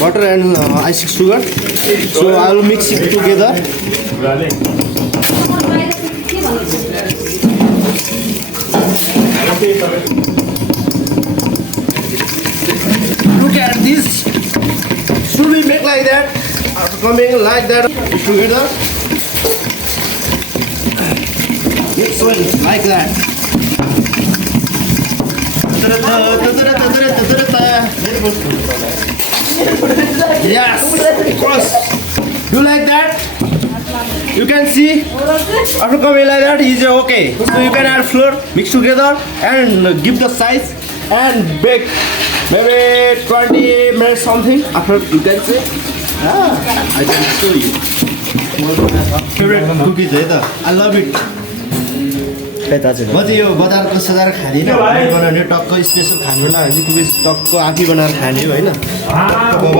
butter and ice sugar. So I will mix it together. Look at this. Should we make like that? After coming like that together. This one like that. Yes, cross. You like that? You can see after coming like that is okay. So you can add flour, mix together and give the size and bake maybe 20 minutes something. After you can say, I can show you. Favorite cookies, I love it. म चाहिँ यो बजारको सजाएर खाँदिनँ बनाउने टक्क special खानु बेला हामी cookies टक्क आफै बनाएर खाने होइन टक्क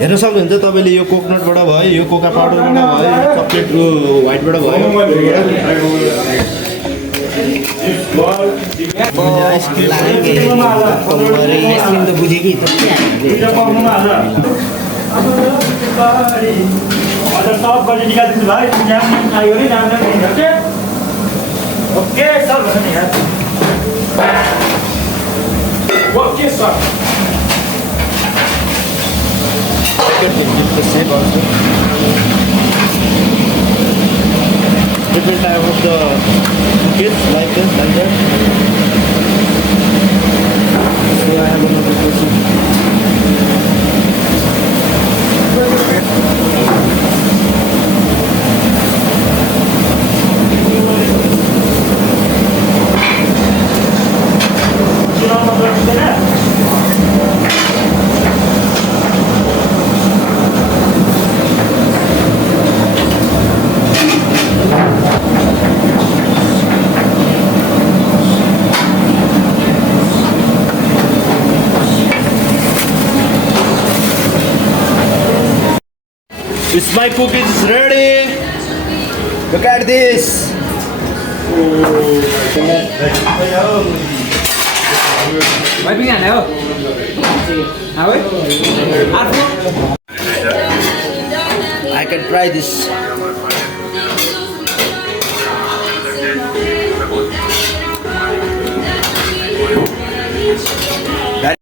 हेर्न सक्नुहुन्छ तपाईँले यो कोकोनटबाट भयो यो कोका पाउडरबाट भयो यो चक्लेट व्हाइटबाट भयो आइसक्रिम त बुझेँ कि Okay, sir. Okay, sir. can give the shape also. Different type of the kids like this, like that. So I have another question. It's my cookies is ready. Look at this. I can try this.